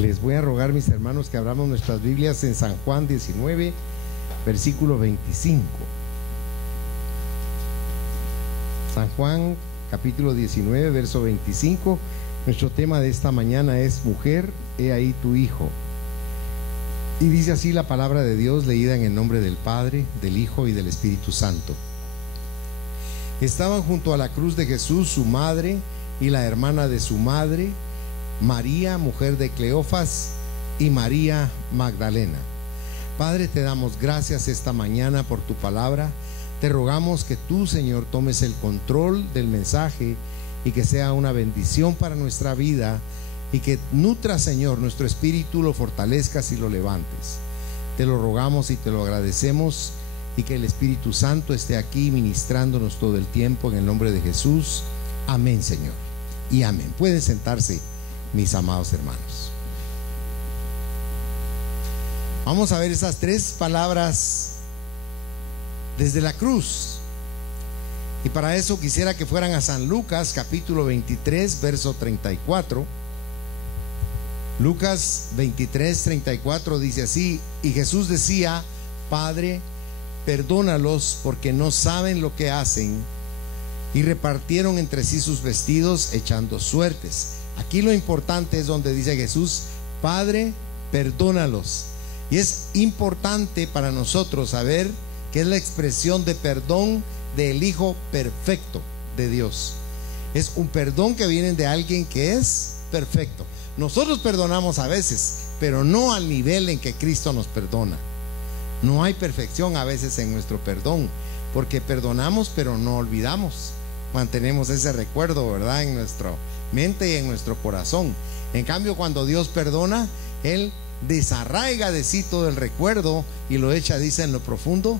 Les voy a rogar, mis hermanos, que abramos nuestras Biblias en San Juan 19, versículo 25. San Juan, capítulo 19, verso 25. Nuestro tema de esta mañana es: mujer, he ahí tu hijo. Y dice así la palabra de Dios, leída en el nombre del Padre, del Hijo y del Espíritu Santo. Estaban junto a la cruz de Jesús su madre y la hermana de su madre, María, mujer de Cleofas, y María Magdalena. Padre, te damos gracias esta mañana por tu palabra. Te rogamos que tú, Señor, tomes el control del mensaje y que sea una bendición para nuestra vida, y que nutra, Señor, nuestro espíritu, lo fortalezcas y lo levantes. Te lo rogamos y te lo agradecemos, y que el Espíritu Santo esté aquí ministrándonos todo el tiempo, en el nombre de Jesús. Amén, Señor, y amén. Pueden sentarse, mis amados hermanos. Vamos a ver esas tres palabras desde la cruz. Y para eso quisiera que fueran a San Lucas, capítulo 23, verso 34. Lucas 23, 34 dice así: y Jesús decía: Padre, perdónalos, porque no saben lo que hacen. Y repartieron entre sí sus vestidos, echando suertes. Aquí lo importante es donde dice Jesús: Padre, perdónalos. Y es importante para nosotros saber que es la expresión de perdón del Hijo perfecto de Dios. Es un perdón que viene de alguien que es perfecto. Nosotros perdonamos a veces, pero no al nivel en que Cristo nos perdona. No hay perfección a veces en nuestro perdón, porque perdonamos pero no olvidamos. Mantenemos ese recuerdo, ¿verdad?, en nuestra mente y en nuestro corazón. En cambio, cuando Dios perdona, Él desarraiga de sí todo el recuerdo y lo echa, dice, en lo profundo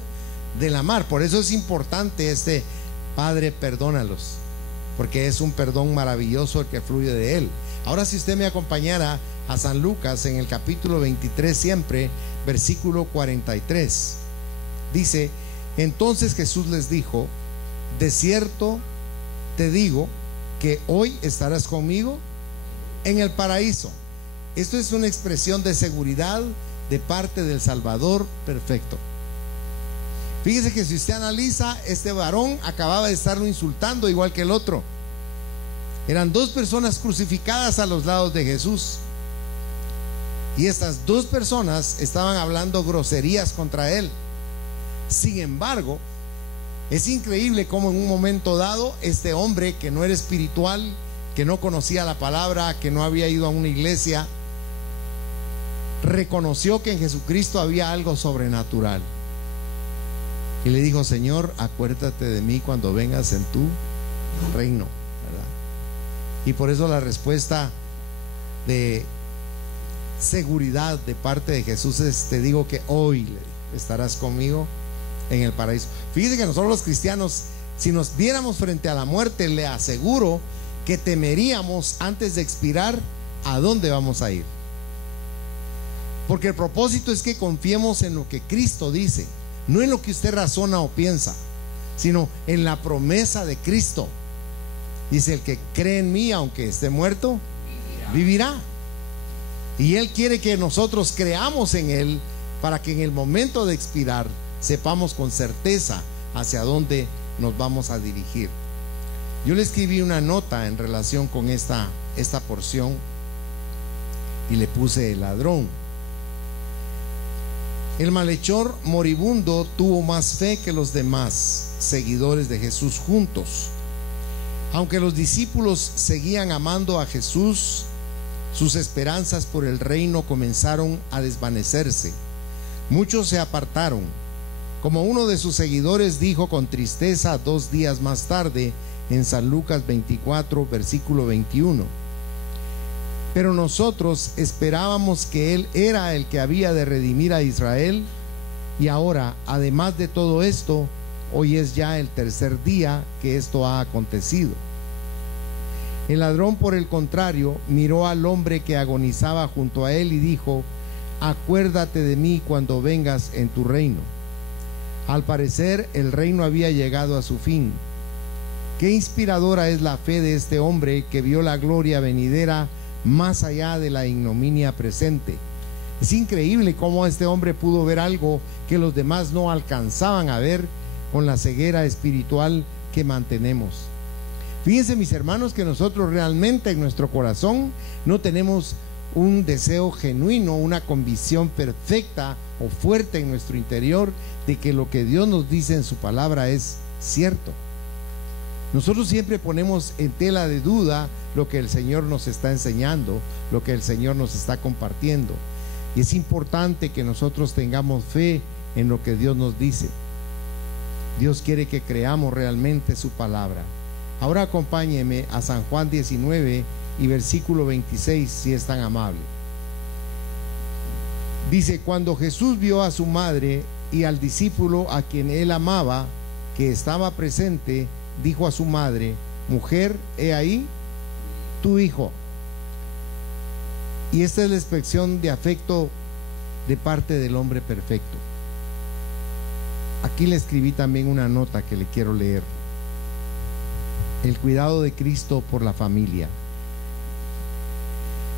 de la mar. Por eso es importante este: Padre, perdónalos, porque es un perdón maravilloso el que fluye de Él. Ahora, si usted me acompañara a San Lucas, en el capítulo 23 siempre, versículo 43, dice: entonces Jesús les dijo: de cierto te digo que hoy estarás conmigo en el paraíso. Esto es una expresión de seguridad de parte del Salvador perfecto. Fíjese que si usted analiza, este varón acababa de estarlo insultando igual que el otro. Eran dos personas crucificadas a los lados de Jesús, y estas dos personas estaban hablando groserías contra él. Sin embargo, es increíble cómo en un momento dado este hombre, que no era espiritual, que no conocía la palabra, que no había ido a una iglesia, reconoció que en Jesucristo había algo sobrenatural, y le dijo: Señor, acuérdate de mí cuando vengas en tu reino, ¿verdad? Y por eso la respuesta de seguridad de parte de Jesús es: te digo que hoy estarás conmigo en el paraíso. Fíjense que nosotros los cristianos, si nos viéramos frente a la muerte, le aseguro que temeríamos antes de expirar a dónde vamos a ir. Porque el propósito es que confiemos en lo que Cristo dice, no en lo que usted razona o piensa, sino en la promesa de Cristo. Dice: el que cree en mí, aunque esté muerto, vivirá. Y Él quiere que nosotros creamos en Él, para que en el momento de expirar sepamos con certeza hacia dónde nos vamos a dirigir. Yo le escribí una nota en relación con esta porción, y le puse: el ladrón. El malhechor moribundo tuvo más fe que los demás seguidores de Jesús juntos. Aunque los discípulos seguían amando a Jesús, sus esperanzas por el reino comenzaron a desvanecerse. Muchos se apartaron. Como uno de sus seguidores dijo con tristeza 2 días más tarde, en San Lucas 24, versículo 21: pero nosotros esperábamos que Él era el que había de redimir a Israel, y ahora, además de todo esto, hoy es ya el 3er día que esto ha acontecido. El ladrón, por el contrario, miró al hombre que agonizaba junto a él y dijo: acuérdate de mí cuando vengas en tu reino. Al parecer, el reino había llegado a su fin. Qué inspiradora es la fe de este hombre, que vio la gloria venidera más allá de la ignominia presente. Es increíble cómo este hombre pudo ver algo que los demás no alcanzaban a ver con la ceguera espiritual que mantenemos. Fíjense, mis hermanos, que nosotros realmente en nuestro corazón no tenemos un deseo genuino, una convicción perfecta o fuerte en nuestro interior de que lo que Dios nos dice en su palabra es cierto. Nosotros siempre ponemos en tela de duda lo que el Señor nos está enseñando, lo que el Señor nos está compartiendo. Y es importante que nosotros tengamos fe en lo que Dios nos dice. Dios quiere que creamos realmente su palabra. Ahora acompáñeme a San Juan 19 y versículo 26, si es tan amable. Dice: cuando Jesús vio a su madre y al discípulo a quien él amaba, que estaba presente, dijo a su madre: mujer, he ahí tu hijo. Y esta es la expresión de afecto de parte del hombre perfecto. Aquí le escribí también una nota que le quiero leer. El cuidado de Cristo por la familia.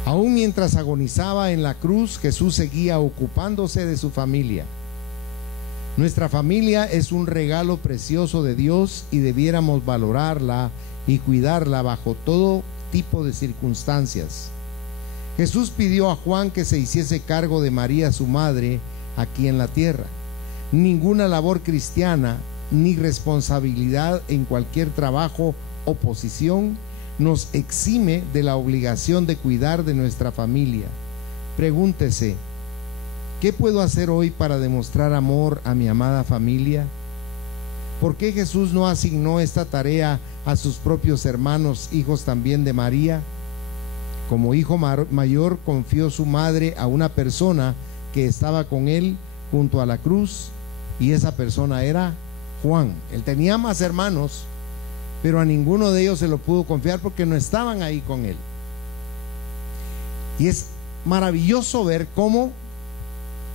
Aún mientras agonizaba en la cruz, Jesús seguía ocupándose de su familia. Nuestra familia es un regalo precioso de Dios y debiéramos valorarla y cuidarla bajo todo tipo de circunstancias. Jesús pidió a Juan que se hiciese cargo de María, su madre, aquí en la tierra. Ninguna labor cristiana ni responsabilidad en cualquier trabajo o posición nos exime de la obligación de cuidar de nuestra familia. Pregúntese: ¿qué puedo hacer hoy para demostrar amor a mi amada familia? ¿Por qué Jesús no asignó esta tarea a sus propios hermanos, hijos también de María? Como hijo mayor, confió su madre a una persona que estaba con él junto a la cruz, y esa persona era Juan. Él tenía más hermanos, pero a ninguno de ellos se lo pudo confiar porque no estaban ahí con él. Y es maravilloso ver cómo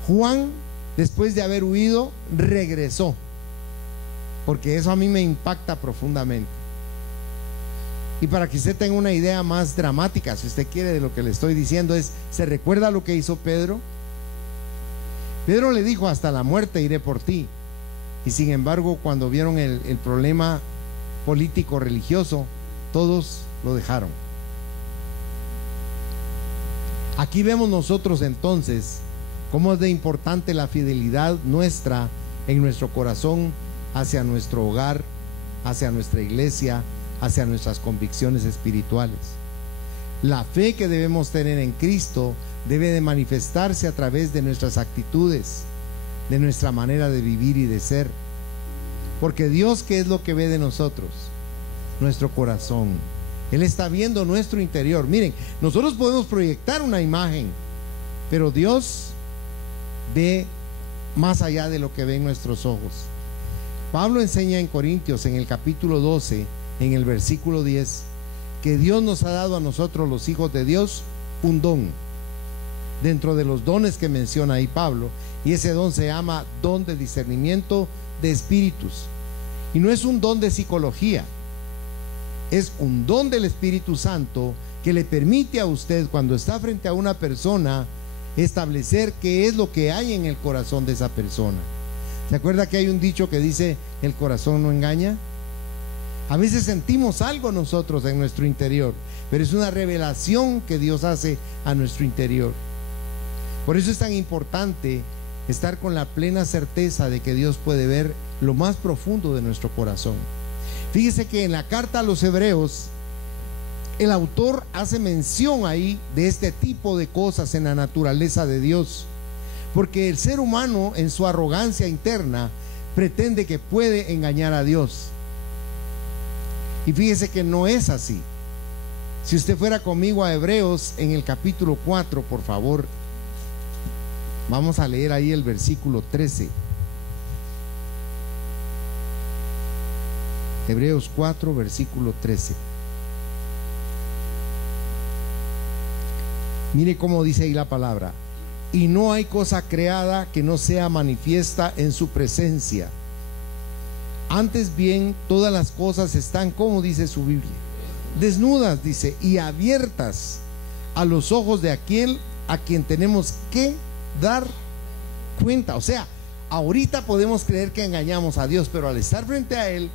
Juan, después de haber huido, regresó, porque eso a mí me impacta profundamente. Y para que usted tenga una idea más dramática, si usted quiere, de lo que le estoy diciendo, ¿se recuerda lo que hizo Pedro? Pedro le dijo: hasta la muerte iré por ti. Y sin embargo, cuando vieron el problema político religioso, todos lo dejaron. Aquí vemos nosotros entonces cómo es de importante la fidelidad nuestra en nuestro corazón hacia nuestro hogar, hacia nuestra iglesia, hacia nuestras convicciones espirituales. La fe que debemos tener en Cristo debe de manifestarse a través de nuestras actitudes, de nuestra manera de vivir y de ser. Porque Dios, ¿qué es lo que ve de nosotros? Nuestro corazón. Él está viendo nuestro interior. Miren, nosotros podemos proyectar una imagen, pero Dios ve más allá de lo que ven nuestros ojos. Pablo enseña en Corintios, en el capítulo 12, en el versículo 10, que Dios nos ha dado a nosotros, los hijos de Dios, un don. Dentro de los dones que menciona ahí Pablo, y ese don se llama don de discernimiento de espíritus. Y no es un don de psicología, es un don del Espíritu Santo que le permite a usted, cuando está frente a una persona, establecer qué es lo que hay en el corazón de esa persona. ¿Se acuerda que hay un dicho que dice: el corazón no engaña? A veces sentimos algo nosotros en nuestro interior, pero es una revelación que Dios hace a nuestro interior. Por eso es tan importante estar con la plena certeza de que Dios puede ver lo más profundo de nuestro corazón. Fíjese que en la carta a los Hebreos, el autor hace mención ahí de este tipo de cosas en la naturaleza de Dios, porque el ser humano, en su arrogancia interna, pretende que puede engañar a Dios. Y fíjese que no es así. Si usted fuera conmigo a Hebreos en el capítulo 4, por favor, vamos a leer ahí el versículo 13. Hebreos 4, versículo 13. Mire cómo dice ahí la palabra: y no hay cosa creada que no sea manifiesta en su presencia. Antes bien, todas las cosas están, como dice su Biblia, desnudas, dice, y abiertas a los ojos de aquel a quien tenemos que dar cuenta. O sea, ahorita podemos creer que engañamos a Dios, pero al estar frente a Él,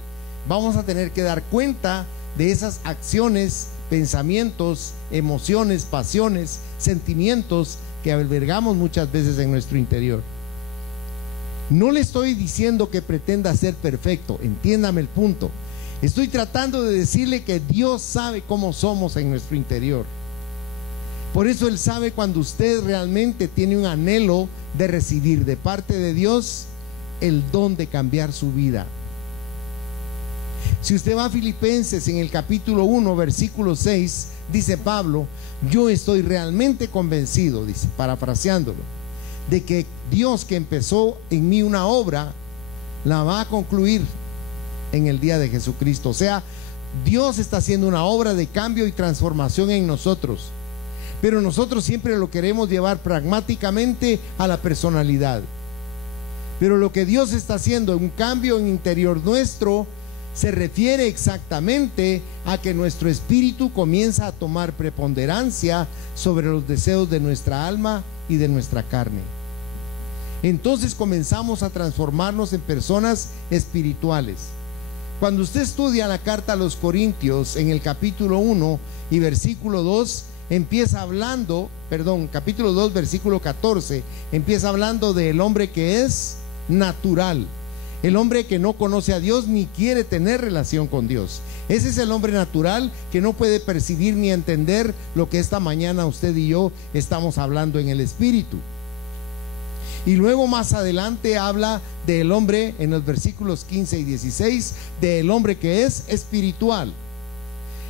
vamos a tener que dar cuenta de esas acciones, pensamientos, emociones, pasiones, sentimientos que albergamos muchas veces en nuestro interior. No le estoy diciendo que pretenda ser perfecto, entiéndame el punto. Estoy tratando de decirle que Dios sabe cómo somos en nuestro interior. Por eso Él sabe cuando usted realmente tiene un anhelo de recibir de parte de Dios el don de cambiar su vida. Si usted va a Filipenses en el capítulo 1, versículo 6, dice Pablo: yo estoy realmente convencido, dice, parafraseándolo, de que Dios que empezó en mí una obra, la va a concluir en el día de Jesucristo. O sea, Dios está haciendo una obra de cambio y transformación en nosotros, pero nosotros siempre lo queremos llevar pragmáticamente a la personalidad. Pero lo que Dios está haciendo, un cambio en interior nuestro, se refiere exactamente a que nuestro espíritu comienza a tomar preponderancia sobre los deseos de nuestra alma y de nuestra carne. Entonces comenzamos a transformarnos en personas espirituales. Cuando usted estudia la carta a los Corintios en el capítulo 1 y versículo 2, empieza hablando, capítulo 2, versículo 14, empieza hablando del hombre que es natural, el hombre que no conoce a Dios ni quiere tener relación con Dios. Ese es el hombre natural que no puede percibir ni entender lo que esta mañana usted y yo estamos hablando en el espíritu. Y luego más adelante habla del hombre, en los versículos 15 y 16, del hombre que es espiritual.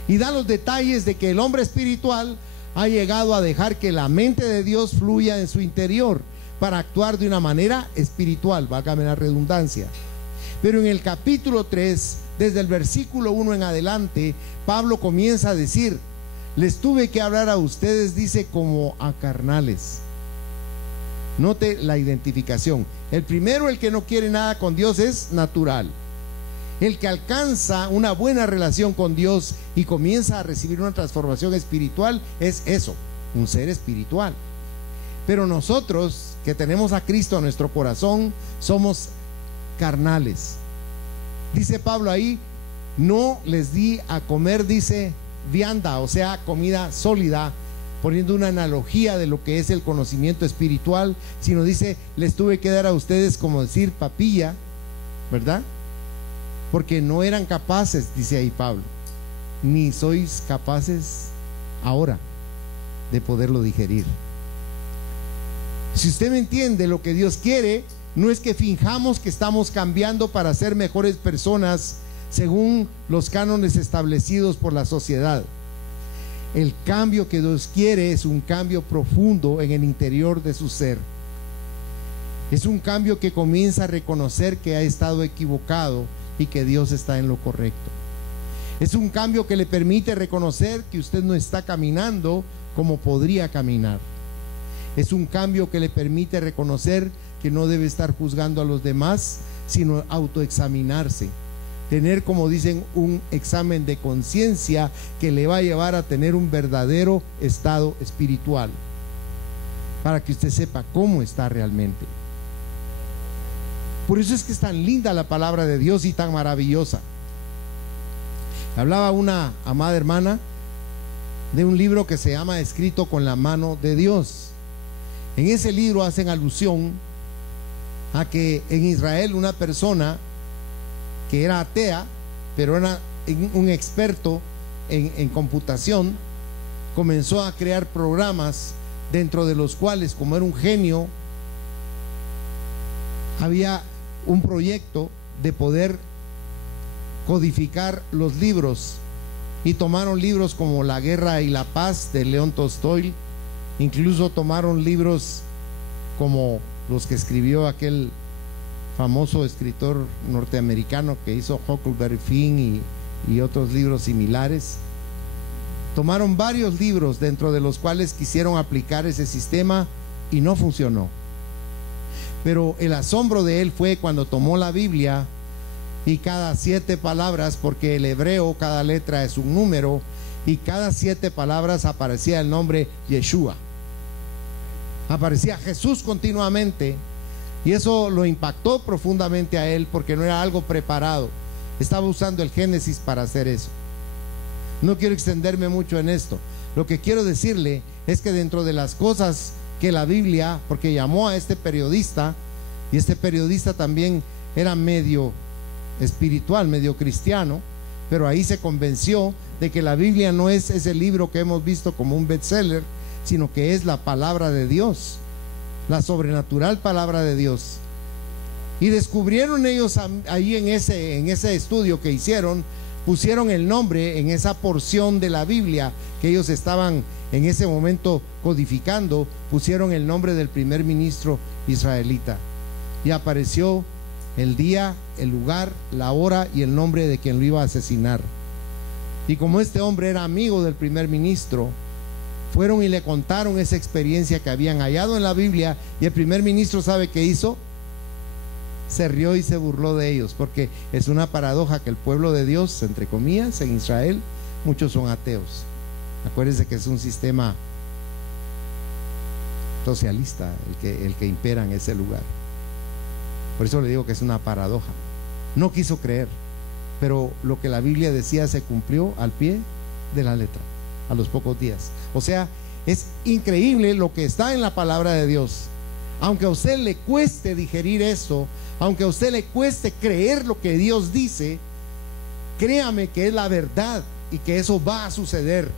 Y da los detalles de que el hombre espiritual ha llegado a dejar que la mente de Dios fluya en su interior para actuar de una manera espiritual, válgame la redundancia. Pero en el capítulo 3, desde el versículo 1 en adelante, Pablo comienza a decir: les tuve que hablar a ustedes, dice, como a carnales. Note la identificación. El primero, el que no quiere nada con Dios, es natural. El que alcanza una buena relación con Dios y comienza a recibir una transformación espiritual es eso, un ser espiritual. Pero nosotros que tenemos a Cristo en nuestro corazón somos carnales. Dice Pablo ahí: no les di a comer, dice, vianda, o sea, comida sólida, poniendo una analogía de lo que es el conocimiento espiritual, sino dice: les tuve que dar a ustedes, como decir, papilla, ¿verdad? Porque no eran capaces, dice ahí Pablo, ni sois capaces ahora de poderlo digerir. Si usted me entiende, lo que Dios quiere no es que finjamos que estamos cambiando para ser mejores personas según los cánones establecidos por la sociedad. El cambio que Dios quiere es un cambio profundo en el interior de su ser. Es un cambio que comienza a reconocer que ha estado equivocado y que Dios está en lo correcto. Es un cambio que le permite reconocer que usted no está caminando como podría caminar. Es un cambio que le permite reconocer que no debe estar juzgando a los demás, sino autoexaminarse. Tener, como dicen, un examen de conciencia que le va a llevar a tener un verdadero estado espiritual, para que usted sepa cómo está realmente. Por eso es que es tan linda la palabra de Dios y tan maravillosa. Hablaba una amada hermana de un libro que se llama Escrito con la mano de Dios. En ese libro hacen alusión a que en Israel una persona que era atea, pero era un experto en computación, comenzó a crear programas dentro de los cuales, como era un genio, había un proyecto de poder codificar los libros, y tomaron libros como La Guerra y la Paz de León Tolstoy, incluso tomaron libros como los que escribió aquel famoso escritor norteamericano que hizo Huckleberry Finn y otros libros similares. Tomaron varios libros dentro de los cuales quisieron aplicar ese sistema y no funcionó. Pero el asombro de él fue cuando tomó la Biblia y cada 7 palabras, porque el hebreo cada letra es un número, y cada 7 palabras aparecía el nombre Yeshua. Aparecía Jesús continuamente, y eso lo impactó profundamente a él, porque no era algo preparado. Estaba usando el Génesis para hacer eso. No quiero extenderme mucho en esto. Lo que quiero decirle es que dentro de las cosas que la Biblia, porque llamó a este periodista, y este periodista también era medio espiritual, medio cristiano, pero ahí se convenció de que la Biblia no es ese libro que hemos visto como un bestseller, sino que es la palabra de Dios, la sobrenatural palabra de Dios. Y descubrieron ellos ahí en ese estudio que hicieron, pusieron el nombre en esa porción de la Biblia que ellos estaban en ese momento codificando, pusieron el nombre del primer ministro israelita, y apareció el día, el lugar, la hora y el nombre de quien lo iba a asesinar. Y como este hombre era amigo del primer ministro, fueron y le contaron esa experiencia que habían hallado en la Biblia, y el primer ministro, ¿sabe qué hizo? Se rió y se burló de ellos, porque es una paradoja que el pueblo de Dios, entre comillas, en Israel, muchos son ateos. Acuérdense que es un sistema socialista el que impera en ese lugar. Por eso le digo que es una paradoja. No quiso creer, pero lo que la Biblia decía se cumplió al pie de la letra, a los pocos días. O sea, es increíble lo que está en la palabra de Dios. Aunque a usted le cueste digerir esto, aunque a usted le cueste creer lo que Dios dice, créame que es la verdad y que eso va a suceder.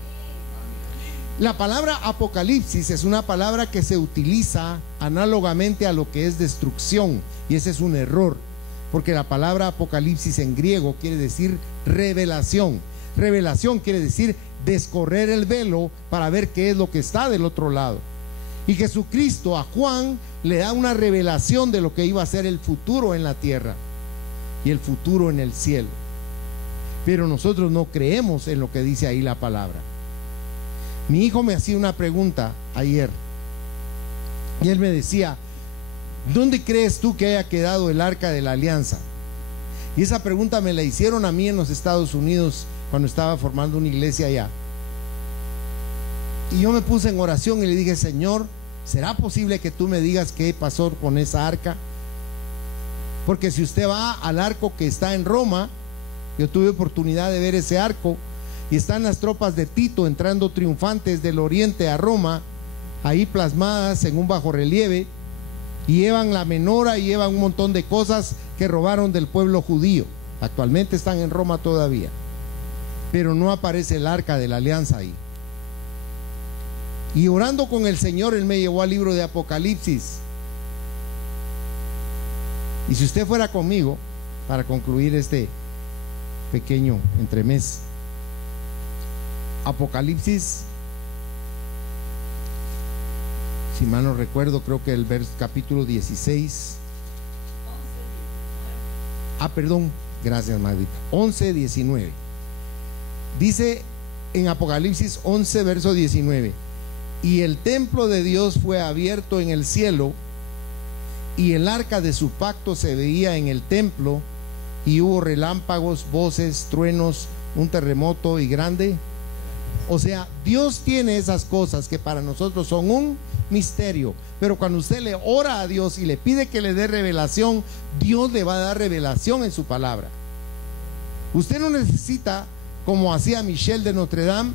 La palabra Apocalipsis es una palabra que se utiliza análogamente a lo que es destrucción, y ese es un error, porque la palabra Apocalipsis en griego quiere decir revelación. Revelación quiere decir descorrer el velo para ver qué es lo que está del otro lado. Y Jesucristo a Juan le da una revelación de lo que iba a ser el futuro en la tierra y el futuro en el cielo. Pero nosotros no creemos en lo que dice ahí la palabra. Mi hijo me hacía una pregunta ayer, y él me decía: ¿dónde crees tú que haya quedado el arca de la alianza? Y esa pregunta me la hicieron a mí en los Estados Unidos cuando estaba formando una iglesia allá. Y yo me puse en oración y le dije: Señor, ¿será posible que tú me digas qué pasó con esa arca? Porque si usted va al arco que está en Roma, yo tuve oportunidad de ver ese arco, y están las tropas de Tito entrando triunfantes del oriente a Roma, ahí plasmadas en un bajorrelieve, y llevan la menora y llevan un montón de cosas que robaron del pueblo judío. Actualmente están en Roma todavía, pero no aparece el arca de la alianza ahí. Y orando con el Señor, Él me llevó al libro de Apocalipsis. Y si usted fuera conmigo, para concluir este pequeño entremés, Apocalipsis, si mal no recuerdo, creo que el capítulo 16. Perdón, gracias, Magdita. 11:19. Dice en Apocalipsis 11, verso 19: y el templo de Dios fue abierto en el cielo, y el arca de su pacto se veía en el templo, y hubo relámpagos, voces, truenos, un terremoto y grande. O sea, Dios tiene esas cosas que para nosotros son un misterio, pero cuando usted le ora a Dios y le pide que le dé revelación, Dios le va a dar revelación en su palabra. Usted no necesita, como hacía Michel de Notre Dame,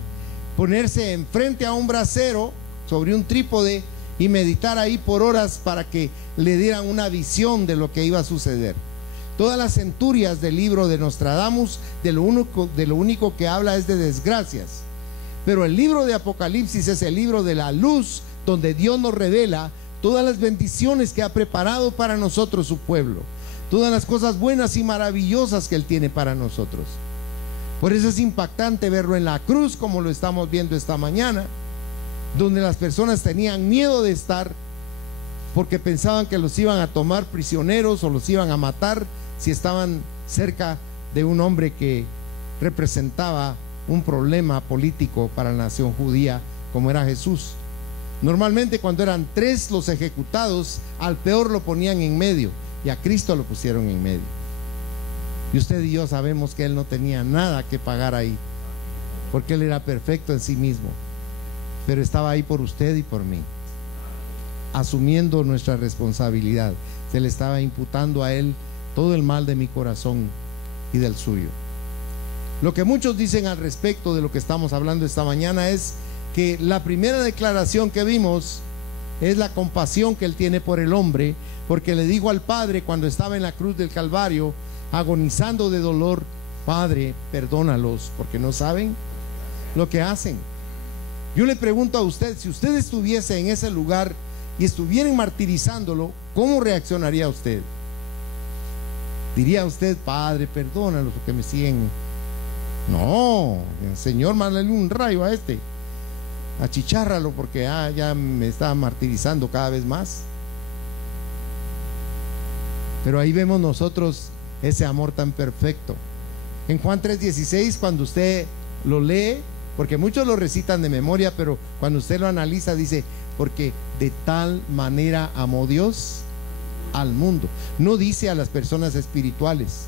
ponerse enfrente a un brasero sobre un trípode y meditar ahí por horas para que le dieran una visión de lo que iba a suceder. Todas las centurias del libro de Nostradamus de lo único que habla es de desgracias, pero el libro de Apocalipsis es el libro de la luz, donde Dios nos revela todas las bendiciones que ha preparado para nosotros su pueblo, todas las cosas buenas y maravillosas que Él tiene para nosotros. Por eso es impactante verlo en la cruz, como lo estamos viendo esta mañana, donde las personas tenían miedo de estar, porque pensaban que los iban a tomar prisioneros o los iban a matar si estaban cerca de un hombre que representaba un problema político para la nación judía, como era Jesús. Normalmente cuando eran 3 los ejecutados, al peor lo ponían en medio, y a Cristo lo pusieron en medio. Y usted y yo sabemos que Él no tenía nada que pagar ahí, porque Él era perfecto en sí mismo, pero estaba ahí por usted y por mí, asumiendo nuestra responsabilidad. Se le estaba imputando a Él todo el mal de mi corazón y del suyo. Lo que muchos dicen al respecto de lo que estamos hablando esta mañana es que la primera declaración que vimos es la compasión que Él tiene por el hombre, porque le dijo al Padre cuando estaba en la cruz del Calvario, agonizando de dolor: Padre, perdónalos, porque no saben lo que hacen. Yo le pregunto a usted, si usted estuviese en ese lugar y estuvieran martirizándolo, ¿cómo reaccionaría usted? ¿Diría usted: Padre, perdónalos porque me siguen? No, Señor, mándale un rayo a este, achichárralo porque ya me está martirizando cada vez más. Pero ahí vemos nosotros ese amor tan perfecto. En Juan 3:16, cuando usted lo lee, porque muchos lo recitan de memoria, pero cuando usted lo analiza dice: porque de tal manera amó Dios al mundo. No dice a las personas espirituales.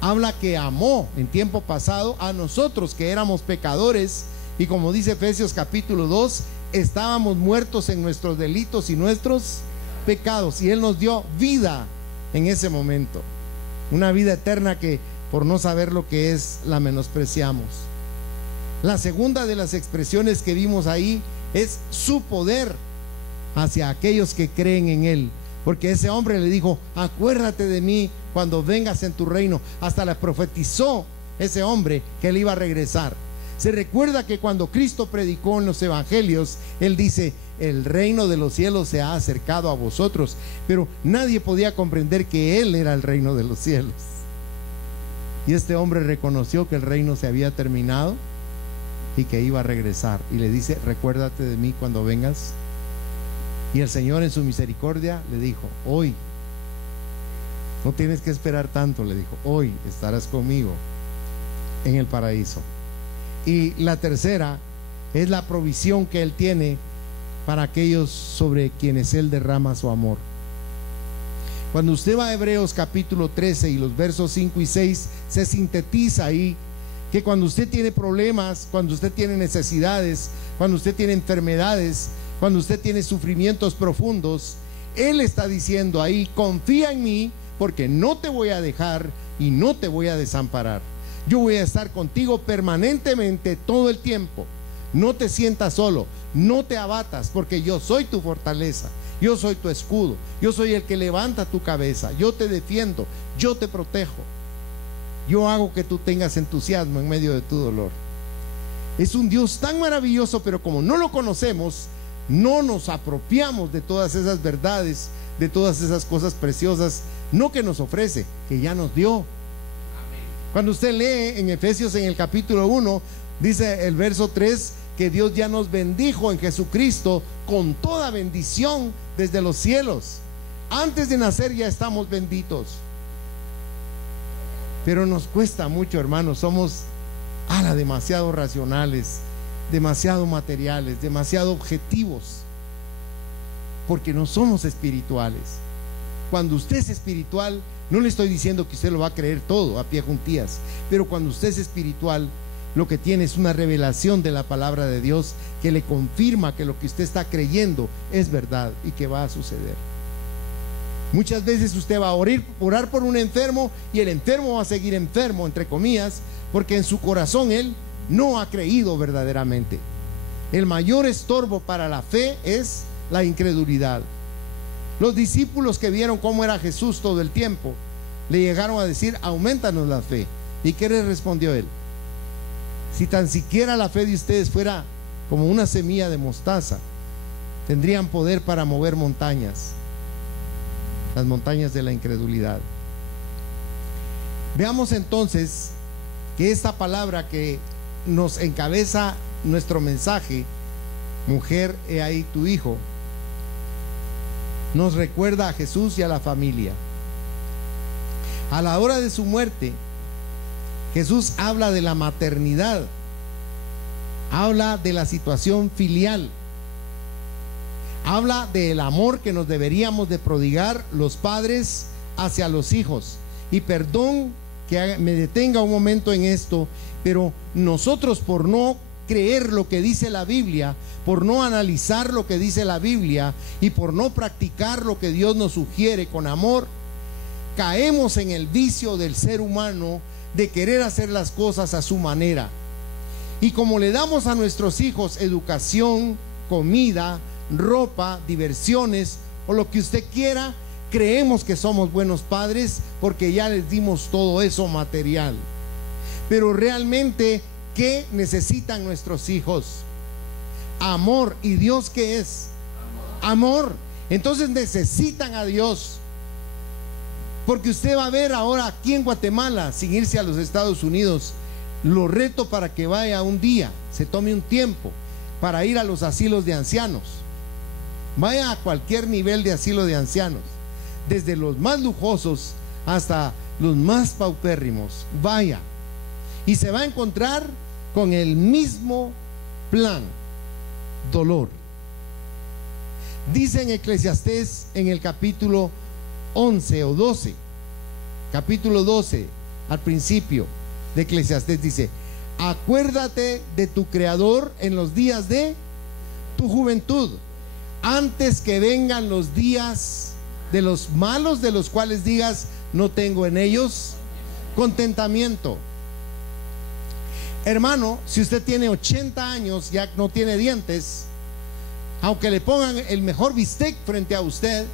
Habla que amó en tiempo pasado a nosotros que éramos pecadores, y como dice Efesios capítulo 2, estábamos muertos en nuestros delitos y nuestros pecados, y Él nos dio vida en ese momento, una vida eterna que por no saber lo que es la menospreciamos. La segunda de las expresiones que vimos ahí es su poder hacia aquellos que creen en Él, porque ese hombre le dijo: acuérdate de mí cuando vengas en tu reino. Hasta le profetizó ese hombre que Él iba a regresar. Se recuerda que cuando Cristo predicó en los evangelios, Él dice: el reino de los cielos se ha acercado a vosotros, pero nadie podía comprender que Él era el reino de los cielos. Y este hombre reconoció que el reino se había terminado y que iba a regresar, y le dice: recuérdate de mí cuando vengas. Y el Señor en su misericordia le dijo: hoy, no tienes que esperar tanto, le dijo, hoy estarás conmigo en el paraíso. Y la tercera es la provisión que Él tiene para aquellos sobre quienes Él derrama su amor. Cuando usted va a Hebreos capítulo 13 y los versos 5 y 6, se sintetiza ahí que cuando usted tiene problemas, cuando usted tiene necesidades, cuando usted tiene enfermedades, cuando usted tiene sufrimientos profundos, Él está diciendo ahí: confía en mí, porque no te voy a dejar y no te voy a desamparar. Yo voy a estar contigo permanentemente todo el tiempo. No te sientas solo, no te abatas, porque yo soy tu fortaleza, yo soy tu escudo, yo soy el que levanta tu cabeza, yo te defiendo, yo te protejo, yo hago que tú tengas entusiasmo en medio de tu dolor. Es un Dios tan maravilloso, pero como no lo conocemos, no nos apropiamos de todas esas verdades, de todas esas cosas preciosas, no que nos ofrece, que ya nos dio. Cuando usted lee en Efesios en el capítulo 1, dice el verso 3 que Dios ya nos bendijo en Jesucristo con toda bendición desde los cielos. Antes de nacer ya estamos benditos. Pero nos cuesta mucho, hermanos. Somos demasiado racionales, demasiado materiales, demasiado objetivos, porque no somos espirituales. Cuando usted es espiritual, no le estoy diciendo que usted lo va a creer todo a pie juntillas, pero cuando usted es espiritual, lo que tiene es una revelación de la palabra de Dios que le confirma que lo que usted está creyendo es verdad y que va a suceder. Muchas veces usted va a orar por un enfermo, y el enfermo va a seguir enfermo, entre comillas, porque en su corazón él no ha creído verdaderamente. El mayor estorbo para la fe es la incredulidad. Los discípulos que vieron cómo era Jesús todo el tiempo, le llegaron a decir: aumentanos la fe. ¿Y qué le respondió Él? Si tan siquiera la fe de ustedes fuera como una semilla de mostaza, tendrían poder para mover montañas, las montañas de la incredulidad. Veamos entonces que esta palabra que nos encabeza nuestro mensaje, mujer, he ahí tu hijo, nos recuerda a Jesús y a la familia. A la hora de su muerte, Jesús habla de la maternidad, habla de la situación filial, habla del amor que nos deberíamos de prodigar los padres hacia los hijos, y perdón me detenga un momento en esto, pero nosotros, por no creer lo que dice la Biblia, por no analizar lo que dice la Biblia y por no practicar lo que Dios nos sugiere con amor, caemos en el vicio del ser humano de querer hacer las cosas a su manera. Y como le damos a nuestros hijos educación, comida, ropa, diversiones o lo que usted quiera, creemos que somos buenos padres porque ya les dimos todo eso material. Pero realmente, ¿qué necesitan nuestros hijos? Amor. ¿Y Dios qué es? Amor. Entonces necesitan a Dios. Porque usted va a ver ahora aquí en Guatemala, sin irse a los Estados Unidos, lo reto para que vaya un día, se tome un tiempo para ir a los asilos de ancianos. Vaya a cualquier nivel de asilo de ancianos, desde los más lujosos hasta los más paupérrimos. Vaya y se va a encontrar con el mismo plan: dolor. Dice en Eclesiastés, en el capítulo 11 o 12, capítulo 12, al principio de Eclesiastés, dice: acuérdate de tu Creador en los días de tu juventud, antes que vengan los días de los malos, de los cuales digas: no tengo en ellos contentamiento. Hermano, si usted tiene 80 años, ya no tiene dientes, aunque le pongan el mejor bistec frente a usted,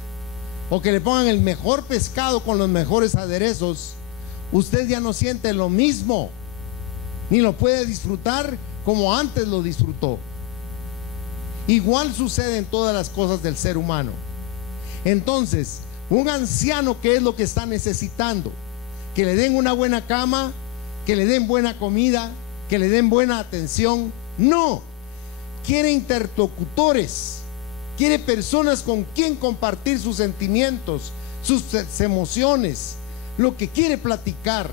o que le pongan el mejor pescado con los mejores aderezos, usted ya no siente lo mismo, ni lo puede disfrutar como antes lo disfrutó. Igual sucede en todas las cosas del ser humano. Entonces, un anciano, ¿qué es lo que está necesitando? Que le den una buena cama, que le den buena comida, que le den buena atención. No, quiere interlocutores, quiere personas con quien compartir sus sentimientos, sus emociones, lo que quiere platicar.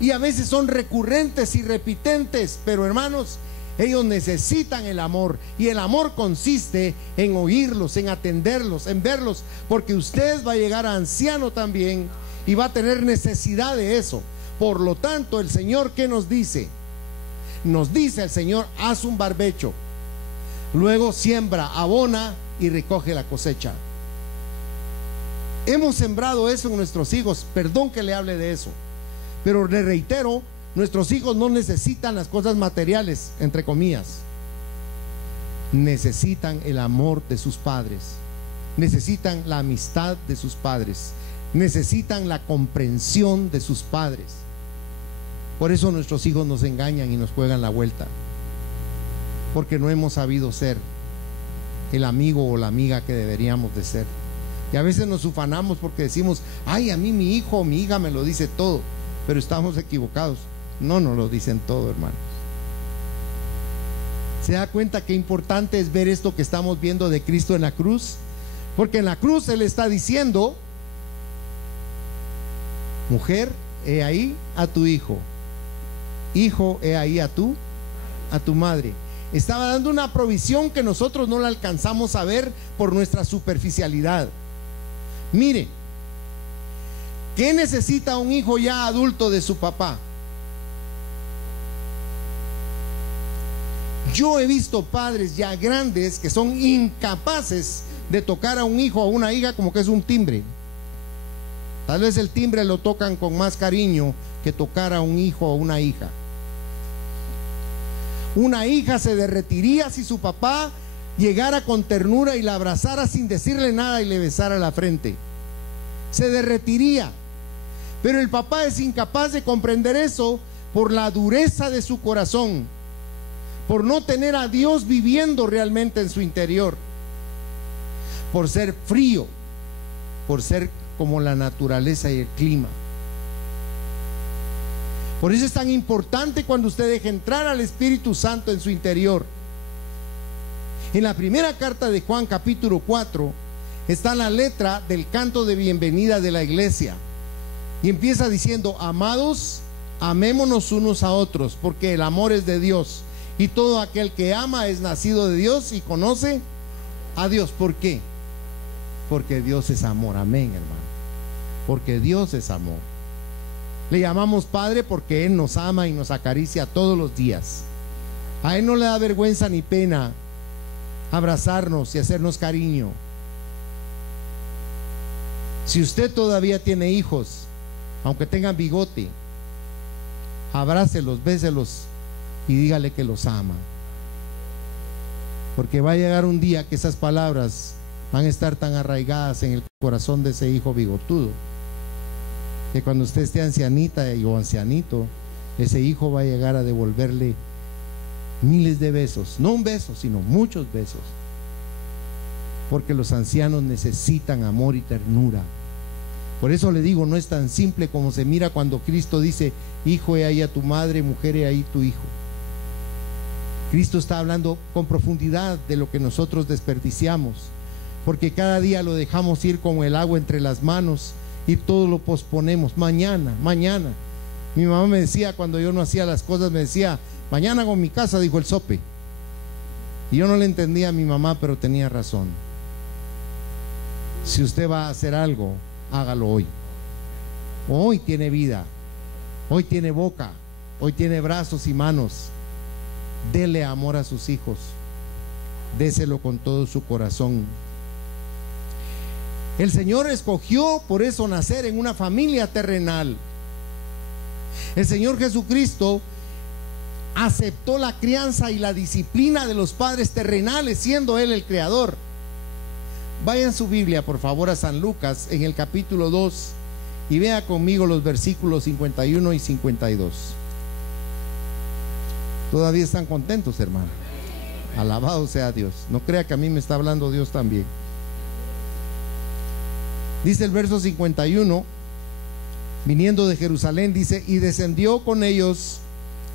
Y a veces son recurrentes y repitentes, pero hermanos, ellos necesitan el amor. Y el amor consiste en oírlos, en atenderlos, en verlos, porque usted va a llegar a anciano también y va a tener necesidad de eso. Por lo tanto, el Señor, ¿qué nos dice? Nos dice el Señor: haz un barbecho, luego siembra, abona y recoge la cosecha. Hemos sembrado eso en nuestros hijos. Perdón que le hable de eso, pero le reitero, nuestros hijos no necesitan las cosas materiales, entre comillas. Necesitan el amor de sus padres, necesitan la amistad de sus padres, necesitan la comprensión de sus padres. Por eso nuestros hijos nos engañan y nos juegan la vuelta, porque no hemos sabido ser el amigo o la amiga que deberíamos de ser. Y a veces nos ufanamos porque decimos: ay, a mí mi hijo o mi hija me lo dice todo. Pero estamos equivocados. No nos lo dicen todo, hermanos. ¿Se da cuenta qué importante es ver esto que estamos viendo de Cristo en la cruz? Porque en la cruz Él está diciendo: mujer, he ahí a tu hijo. Hijo, he ahí a tu madre. Estaba dando una provisión que nosotros no la alcanzamos a ver por nuestra superficialidad. Mire, ¿qué necesita un hijo ya adulto de su papá? Yo he visto padres ya grandes que son incapaces de tocar a un hijo o a una hija como que es un timbre. Tal vez el timbre lo tocan con más cariño que tocar a un hijo o una hija. Una hija se derretiría si su papá llegara con ternura y la abrazara sin decirle nada y le besara la frente. Se derretiría. Pero el papá es incapaz de comprender eso por la dureza de su corazón, por no tener a Dios viviendo realmente en su interior, por ser frío, por ser como la naturaleza y el clima. Por eso es tan importante cuando usted deje entrar al Espíritu Santo en su interior. En la primera carta de Juan, capítulo 4, está la letra del canto de bienvenida de la iglesia. Y empieza diciendo: amados, amémonos unos a otros, porque el amor es de Dios. Y todo aquel que ama es nacido de Dios y conoce a Dios. ¿Por qué? Porque Dios es amor. Amén, hermano. Porque Dios es amor. Le llamamos Padre porque Él nos ama y nos acaricia todos los días. A Él no le da vergüenza ni pena abrazarnos y hacernos cariño. Si usted todavía tiene hijos, aunque tengan bigote, abrácelos, béselos y dígale que los ama. Porque va a llegar un día que esas palabras van a estar tan arraigadas en el corazón de ese hijo bigotudo, que cuando usted esté ancianita o ancianito, ese hijo va a llegar a devolverle miles de besos, no un beso, sino muchos besos, porque los ancianos necesitan amor y ternura. Por eso le digo, no es tan simple como se mira cuando Cristo dice: hijo, he ahí a tu madre, mujer, he ahí tu hijo. Cristo está hablando con profundidad de lo que nosotros desperdiciamos, porque cada día lo dejamos ir como el agua entre las manos y todo lo posponemos. Mañana, mañana. Mi mamá me decía, cuando yo no hacía las cosas, me decía: mañana hago mi casa, dijo el sope. Y yo no le entendía a mi mamá, pero tenía razón. Si usted va a hacer algo, hágalo hoy. Hoy tiene vida, hoy tiene boca, hoy tiene brazos y manos. Dele amor a sus hijos, déselo con todo su corazón. El Señor escogió por eso nacer en una familia terrenal. El Señor Jesucristo aceptó la crianza y la disciplina de los padres terrenales, siendo Él el creador. Vayan su Biblia, por favor, a San Lucas en el capítulo 2 y vea conmigo los versículos 51 y 52. ¿Todavía están contentos, hermano? Alabado sea Dios. No crea que a mí me está hablando Dios también. Dice el verso 51, viniendo de Jerusalén, dice: y descendió con ellos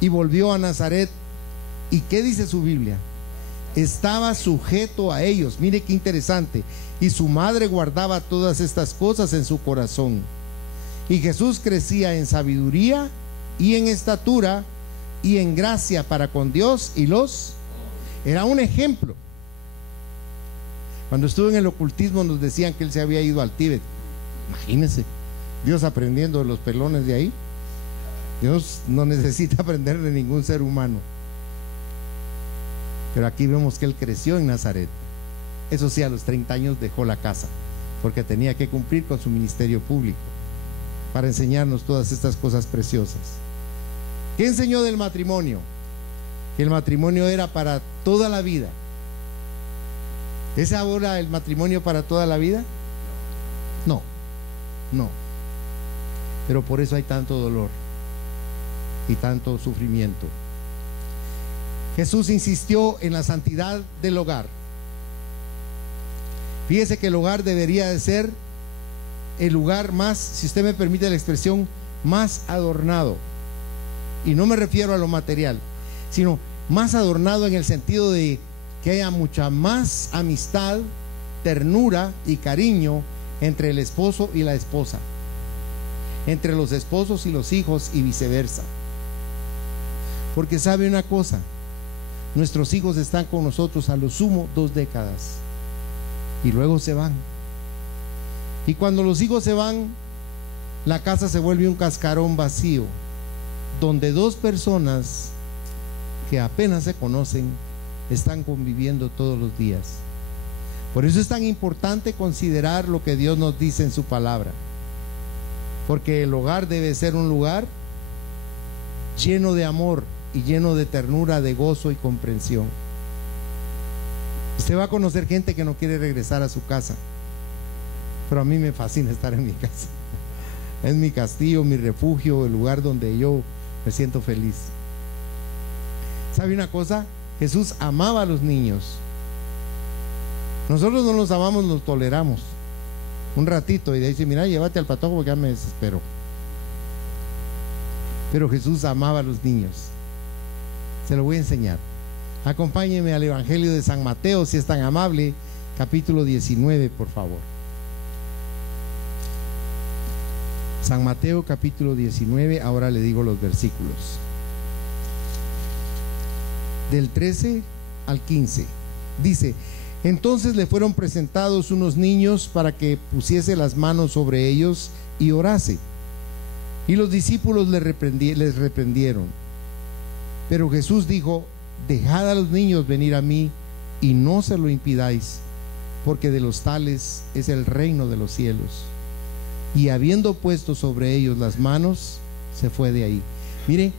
y volvió a Nazaret. ¿Y qué dice su Biblia? Estaba sujeto a ellos. Mire qué interesante. Y su madre guardaba todas estas cosas en su corazón. Y Jesús crecía en sabiduría y en estatura y en gracia para con Dios y los... Era un ejemplo. Cuando estuve en el ocultismo nos decían que él se había ido al Tíbet. Imagínense, Dios aprendiendo de los pelones de ahí. Dios no necesita aprender de ningún ser humano. Pero aquí vemos que él creció en Nazaret. Eso sí, a los 30 años dejó la casa, porque tenía que cumplir con su ministerio público para enseñarnos todas estas cosas preciosas. ¿Qué enseñó del matrimonio? Que el matrimonio era para toda la vida. ¿Es ahora el matrimonio para toda la vida? No, no. Pero por eso hay tanto dolor y tanto sufrimiento. Jesús insistió en la santidad del hogar. Fíjese que el hogar debería de ser el lugar más, si usted me permite la expresión, más adornado. Y no me refiero a lo material, sino más adornado en el sentido de que haya mucha más amistad, ternura y cariño entre el esposo y la esposa, entre los esposos y los hijos y viceversa. Porque sabe una cosa, nuestros hijos están con nosotros a lo sumo 2 décadas y luego se van. Y cuando los hijos se van, la casa se vuelve un cascarón vacío, donde 2 personas que apenas se conocen están conviviendo todos los días. Por eso es tan importante considerar lo que Dios nos dice en su palabra, porque el hogar debe ser un lugar lleno de amor y lleno de ternura, de gozo y comprensión. Usted va a conocer gente que no quiere regresar a su casa, pero a mí me fascina estar en mi casa. Es mi castillo, mi refugio, el lugar donde yo me siento feliz. ¿Sabe una cosa? Jesús amaba a los niños. Nosotros no los amamos, los toleramos un ratito y dice: mira, llévate al patojo porque ya me desespero. Pero Jesús amaba a los niños. Se lo voy a enseñar. Acompáñeme al Evangelio de San Mateo, si es tan amable, capítulo 19, por favor. San Mateo, capítulo 19, ahora le digo los versículos. Del 13 al 15. Dice: entonces le fueron presentados unos niños para que pusiese las manos sobre ellos y orase. Y los discípulos les reprendieron. Pero Jesús dijo: dejad a los niños venir a mí y no se lo impidáis, porque de los tales es el reino de los cielos. Y habiendo puesto sobre ellos las manos, se fue de ahí. Mire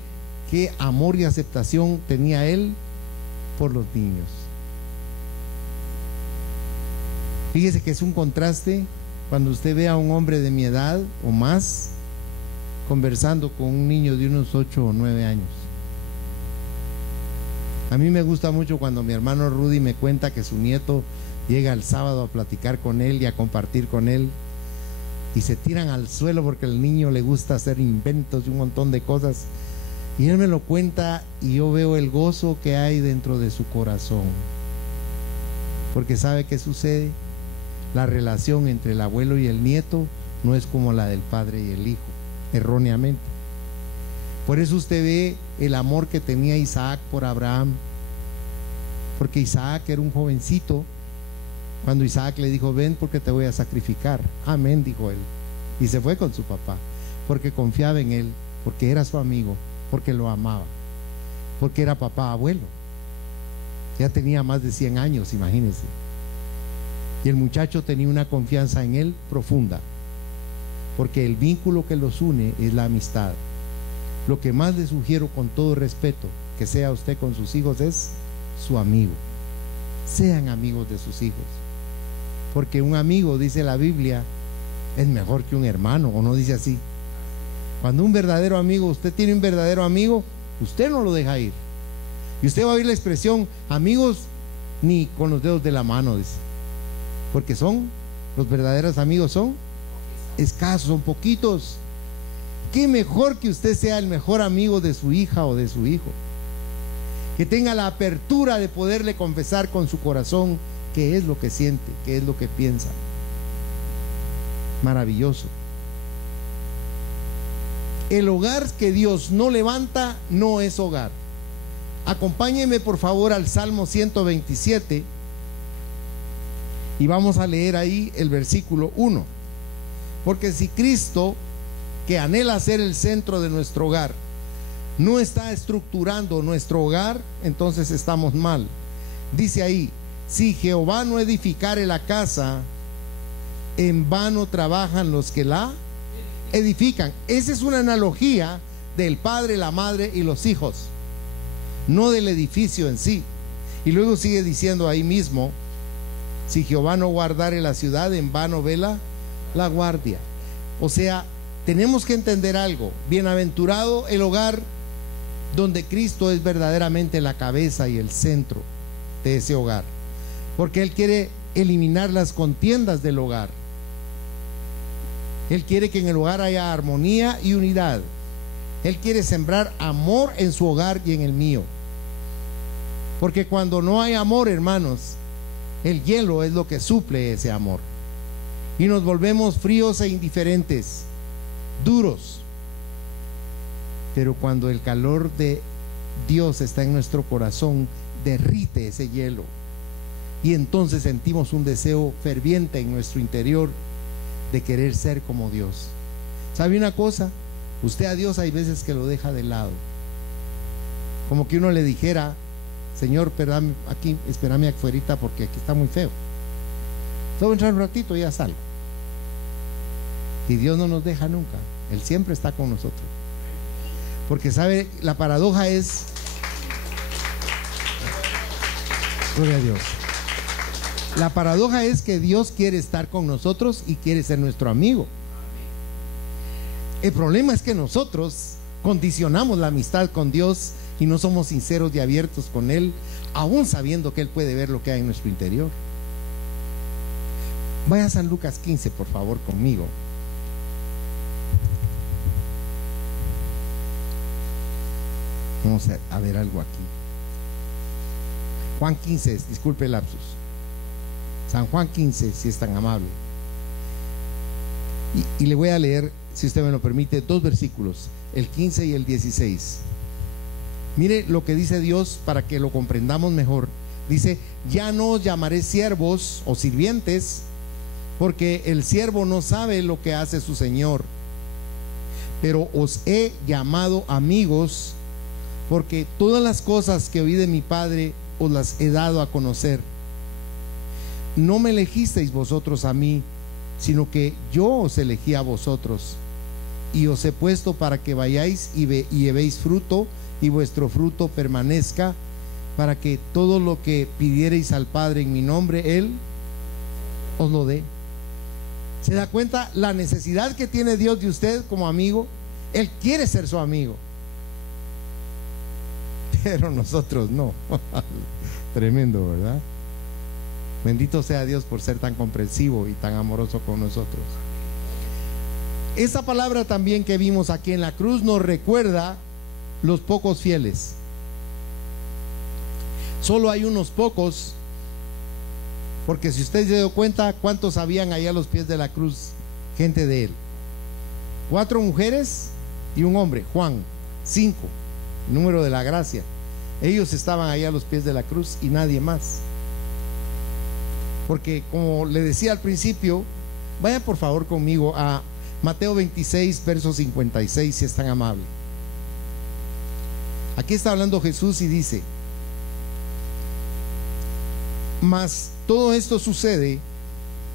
qué amor y aceptación tenía él por los niños. Fíjese que es un contraste cuando usted ve a un hombre de mi edad o más conversando con un niño de unos 8 o 9 años. A mí me gusta mucho cuando mi hermano Rudy me cuenta que su nieto llega el sábado a platicar con él y a compartir con él, y se tiran al suelo porque al niño le gusta hacer inventos y un montón de cosas, y él me lo cuenta y yo veo el gozo que hay dentro de su corazón, porque ¿sabe qué sucede? La relación entre el abuelo y el nieto no es como la del padre y el hijo, erróneamente. Por eso usted ve el amor que tenía Isaac por Abraham, porque Isaac era un jovencito cuando Isaac le dijo: ven porque te voy a sacrificar. Amén, dijo él, y se fue con su papá, porque confiaba en él, porque era su amigo, porque lo amaba, porque era papá abuelo. Ya tenía más de 100 años, imagínense, y el muchacho tenía una confianza en él profunda, porque el vínculo que los une es la amistad. Lo que más le sugiero, con todo respeto, que sea usted con sus hijos, es su amigo. Sean amigos de sus hijos, porque un amigo, dice la Biblia, es mejor que un hermano, ¿o no dice así? Cuando un verdadero amigo, usted tiene un verdadero amigo, usted no lo deja ir. Y usted va a oír la expresión: amigos ni con los dedos de la mano, dice, porque los verdaderos amigos son escasos, son poquitos. Qué mejor que usted sea el mejor amigo de su hija o de su hijo, que tenga la apertura de poderle confesar con su corazón qué es lo que siente, qué es lo que piensa. Maravilloso. El hogar que Dios no levanta no es hogar. Acompáñenme por favor al Salmo 127 y vamos a leer ahí el versículo 1. Porque si Cristo, que anhela ser el centro de nuestro hogar, no está estructurando nuestro hogar, entonces estamos mal. Dice ahí: si Jehová no edificare la casa, en vano trabajan los que la edifican. Esa es una analogía del padre, la madre y los hijos, no del edificio en sí. Y luego sigue diciendo ahí mismo: si Jehová no guardare la ciudad, en vano vela la guardia. O sea, tenemos que entender algo: bienaventurado el hogar donde Cristo es verdaderamente la cabeza y el centro de ese hogar, porque Él quiere eliminar las contiendas del hogar. Él quiere que en el hogar haya armonía y unidad. Él quiere sembrar amor en su hogar y en el mío, porque cuando no hay amor, hermanos, el hielo es lo que suple ese amor, y nos volvemos fríos e indiferentes, duros. Pero cuando el calor de Dios está en nuestro corazón, derrite ese hielo, y entonces sentimos un deseo ferviente en nuestro interior de querer ser como Dios. ¿Sabe una cosa? Usted a Dios hay veces que lo deja de lado, como que uno le dijera: Señor, espérame afuerita porque aquí está muy feo, voy a entrar un ratito y ya salgo. Y Dios no nos deja nunca, Él siempre está con nosotros. Porque sabe, la paradoja es, gloria a Dios, la paradoja es que Dios quiere estar con nosotros y quiere ser nuestro amigo. El problema es que nosotros condicionamos la amistad con Dios y no somos sinceros y abiertos con Él, aún sabiendo que Él puede ver lo que hay en nuestro interior. Vaya a San Lucas 15, por favor, conmigo. Vamos a ver algo aquí. Juan 15, disculpe el lapsus. San Juan 15, si es tan amable. Y le voy a leer, si usted me lo permite, 2 versículos, el 15 y el 16. Mire lo que dice Dios para que lo comprendamos mejor. Dice: ya no os llamaré siervos o sirvientes, porque el siervo no sabe lo que hace su señor, pero os he llamado amigos, porque todas las cosas que oí de mi Padre os las he dado a conocer. No me elegisteis vosotros a mí, sino que yo os elegí a vosotros, y os he puesto para que vayáis y llevéis fruto, y vuestro fruto permanezca, para que todo lo que pidiereis al Padre en mi nombre, Él os lo dé. ¿Se da cuenta la necesidad que tiene Dios de usted como amigo? Él quiere ser su amigo, pero nosotros no. Tremendo, ¿verdad? Bendito sea Dios por ser tan comprensivo y tan amoroso con nosotros. Esa palabra también que vimos aquí en la cruz nos recuerda los pocos fieles. Solo hay unos pocos, porque si usted se dio cuenta, ¿cuántos habían allá a los pies de la cruz? Gente de él. 4 mujeres y un hombre, Juan. 5, número de la gracia. Ellos estaban allá a los pies de la cruz y nadie más. Porque como le decía al principio, vaya por favor conmigo a Mateo 26, verso 56, si es tan amable. Aquí está hablando Jesús y dice: mas todo esto sucede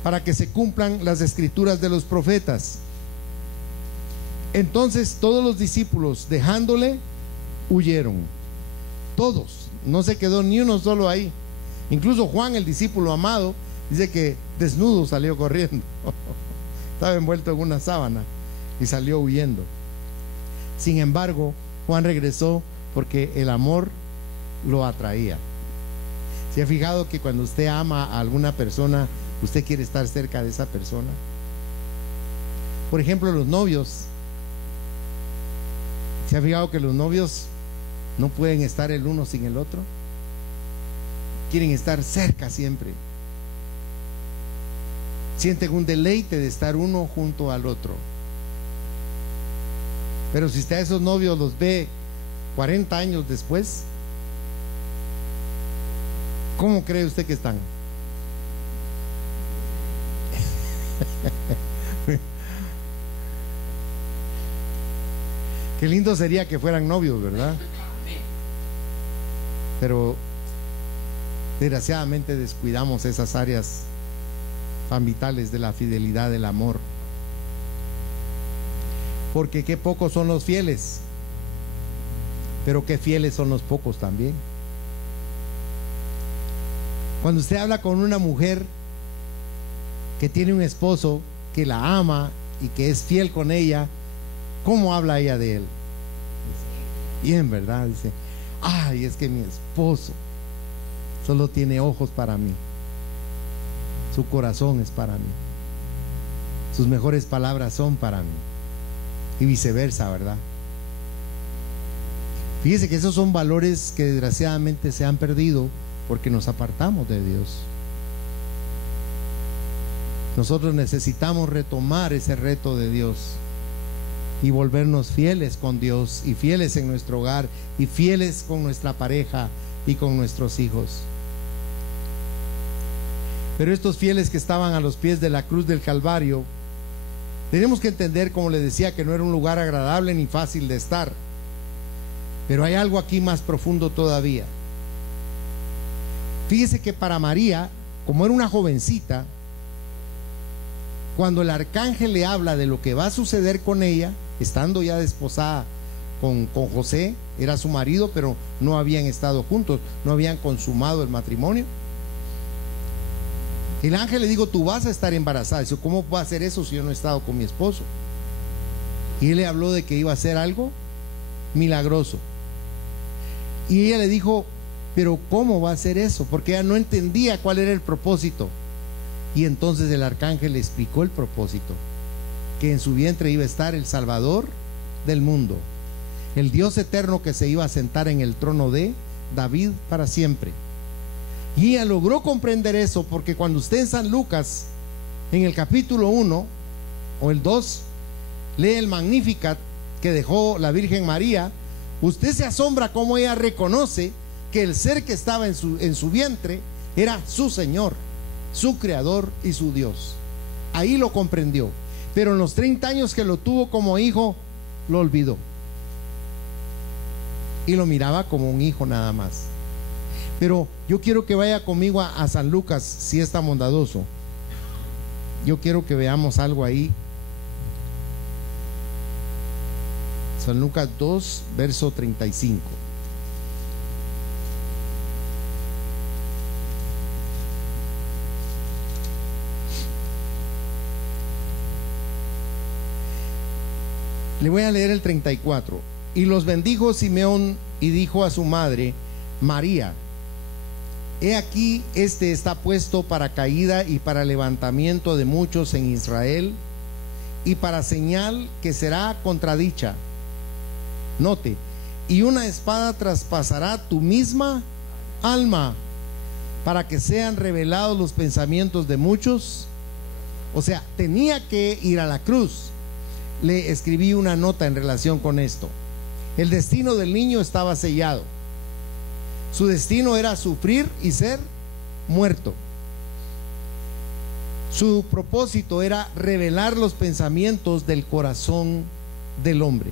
para que se cumplan las escrituras de los profetas. Entonces todos los discípulos, dejándole, huyeron. Todos, no se quedó ni uno solo ahí. Incluso Juan, el discípulo amado, dice que desnudo salió corriendo. Estaba envuelto en una sábana y salió huyendo. Sin embargo, Juan regresó porque el amor lo atraía. ¿Se ha fijado que cuando usted ama a alguna persona, usted quiere estar cerca de esa persona? Por ejemplo, los novios. ¿Se ha fijado que los novios no pueden estar el uno sin el otro? Quieren estar cerca siempre. Sienten un deleite de estar uno junto al otro. Pero si usted a esos novios los ve 40 años después, ¿cómo cree usted que están? Qué lindo sería que fueran novios, ¿verdad? Pero desgraciadamente descuidamos esas áreas tan vitales de la fidelidad, del amor. Porque qué pocos son los fieles, pero qué fieles son los pocos también. Cuando usted habla con una mujer que tiene un esposo que la ama y que es fiel con ella, ¿cómo habla ella de él? Bien, ¿verdad? Dice: ay, es que mi esposo solo tiene ojos para mí, su corazón es para mí, sus mejores palabras son para mí, y viceversa, ¿verdad? Fíjese que esos son valores que desgraciadamente se han perdido porque nos apartamos de Dios. Nosotros necesitamos retomar ese reto de Dios y volvernos fieles con Dios, y fieles en nuestro hogar, y fieles con nuestra pareja y con nuestros hijos. Pero estos fieles que estaban a los pies de la cruz del Calvario, tenemos que entender, como le decía, que no era un lugar agradable ni fácil de estar. Pero hay algo aquí más profundo todavía. Fíjese que para María, como era una jovencita, cuando el arcángel le habla de lo que va a suceder con ella, estando ya desposada con José, era su marido, pero no habían estado juntos, no habían consumado el matrimonio. El ángel le dijo: tú vas a estar embarazada. Dice: ¿cómo va a hacer eso si yo no he estado con mi esposo? Y él le habló de que iba a hacer algo milagroso. Y ella le dijo: pero ¿cómo va a hacer eso? Porque ella no entendía cuál era el propósito. Y entonces el arcángel le explicó el propósito: que en su vientre iba a estar el Salvador del mundo, el Dios eterno que se iba a sentar en el trono de David para siempre. Y ella logró comprender eso, porque cuando usted en San Lucas, en el capítulo 1 o el 2, lee el Magnificat que dejó la Virgen María, usted se asombra cómo ella reconoce que el ser que estaba en su vientre era su Señor, su Creador y su Dios. Ahí lo comprendió. Pero en los 30 años que lo tuvo como hijo, lo olvidó y lo miraba como un hijo nada más. Pero yo quiero que vaya conmigo a San Lucas, si es tan bondadoso. Yo quiero que veamos algo ahí. San Lucas 2, verso 35. Le voy a leer el 34. Y los bendijo Simeón y dijo a su madre María: he aquí, este está puesto para caída y para levantamiento de muchos en Israel, y para señal que será contradicha. Note: y una espada traspasará tu misma alma, para que sean revelados los pensamientos de muchos. O sea, tenía que ir a la cruz. Le escribí una nota en relación con esto. El destino del niño estaba sellado. Su destino era sufrir y ser muerto. Su propósito era revelar los pensamientos del corazón del hombre.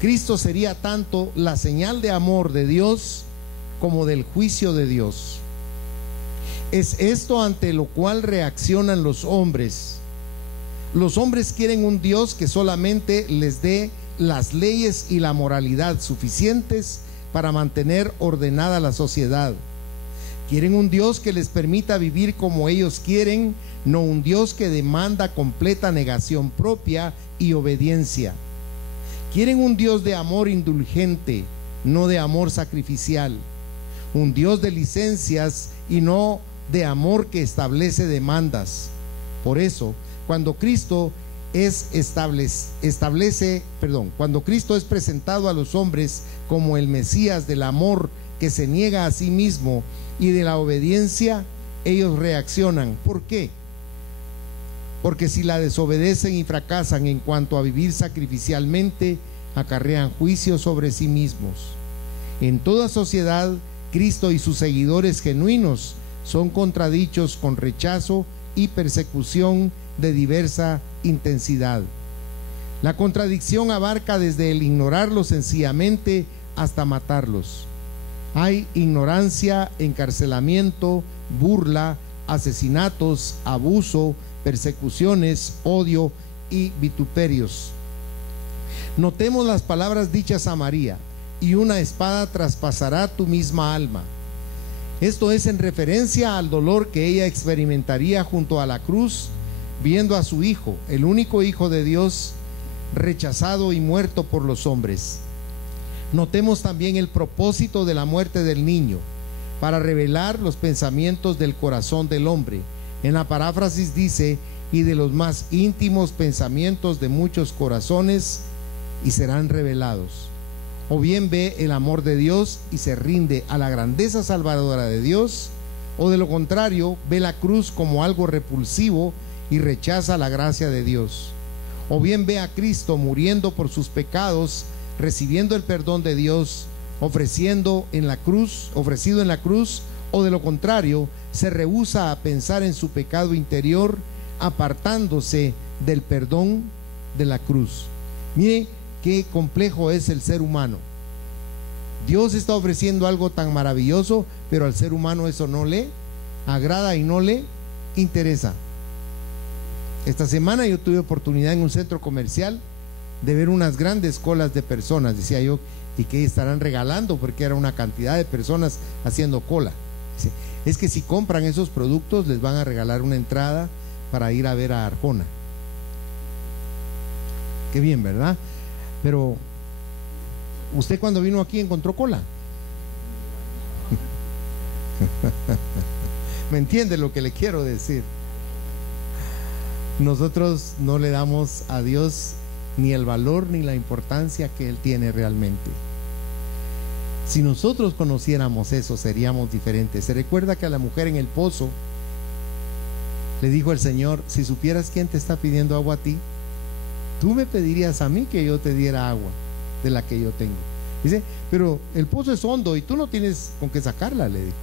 Cristo sería tanto la señal de amor de Dios como del juicio de Dios. Es esto ante lo cual reaccionan los hombres. Los hombres quieren un Dios que solamente les dé las leyes y la moralidad suficientes para mantener ordenada la sociedad. Quieren un Dios que les permita vivir como ellos quieren, no un Dios que demanda completa negación propia y obediencia. Quieren un Dios de amor indulgente, no de amor sacrificial. Un Dios de licencias y no de amor que establece demandas. Por eso, cuando Cristo es presentado a los hombres como el Mesías del amor que se niega a sí mismo y de la obediencia, ellos reaccionan. ¿Por qué? Porque si la desobedecen y fracasan en cuanto a vivir sacrificialmente, acarrean juicio sobre sí mismos. En toda sociedad, Cristo y sus seguidores genuinos son contradichos con rechazo y persecución de diversa intensidad. La contradicción abarca desde el ignorarlos sencillamente hasta matarlos. Hay ignorancia, encarcelamiento, burla, asesinatos, abuso, persecuciones, odio y vituperios. Notemos las palabras dichas a María: y una espada traspasará tu misma alma. Esto es en referencia al dolor que ella experimentaría junto a la cruz, viendo a su hijo, el único hijo de Dios, rechazado y muerto por los hombres. Notemos también el propósito de la muerte del niño: para revelar los pensamientos del corazón del hombre. En la paráfrasis dice: y de los más íntimos pensamientos de muchos corazones, y serán revelados. O bien ve el amor de Dios y se rinde a la grandeza salvadora de Dios, o de lo contrario ve la cruz como algo repulsivo y rechaza la gracia de Dios. O bien ve a Cristo muriendo por sus pecados, recibiendo el perdón de Dios, ofrecido en la cruz, o de lo contrario se rehúsa a pensar en su pecado interior, apartándose del perdón de la cruz. Mire qué complejo es el ser humano. Dios está ofreciendo algo tan maravilloso, pero al ser humano eso no le agrada y no le interesa. Esta semana yo tuve oportunidad en un centro comercial de ver unas grandes colas de personas. Decía yo, ¿y qué estarán regalando? Porque era una cantidad de personas haciendo cola. Dice, es que si compran esos productos les van a regalar una entrada para ir a ver a Arjona. Qué bien, ¿verdad? Pero usted cuando vino aquí encontró cola. ¿Me entiende lo que le quiero decir? Nosotros no le damos a Dios ni el valor ni la importancia que Él tiene realmente. Si nosotros conociéramos eso, seríamos diferentes. Se recuerda que a la mujer en el pozo le dijo el Señor: si supieras quién te está pidiendo agua a ti, tú me pedirías a mí que yo te diera agua de la que yo tengo. Dice, pero el pozo es hondo y tú no tienes con qué sacarla, le dijo.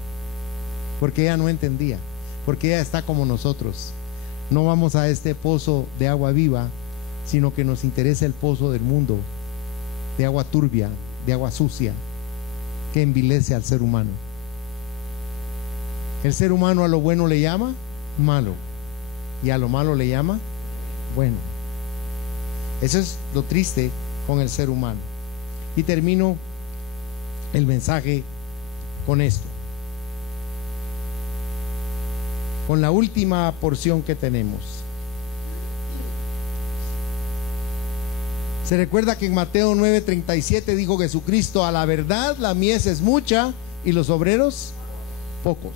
Porque ella no entendía, porque ella está como nosotros. No vamos a este pozo de agua viva sino que nos interesa el pozo del mundo, de agua turbia, de agua sucia, que envilece al ser humano. El ser humano a lo bueno le llama malo, y a lo malo le llama bueno. Eso es lo triste con el ser humano. Y termino el mensaje con esto, con la última porción que tenemos. Se recuerda que en Mateo 9:37 dijo Jesucristo: a la verdad la mies es mucha y los obreros pocos.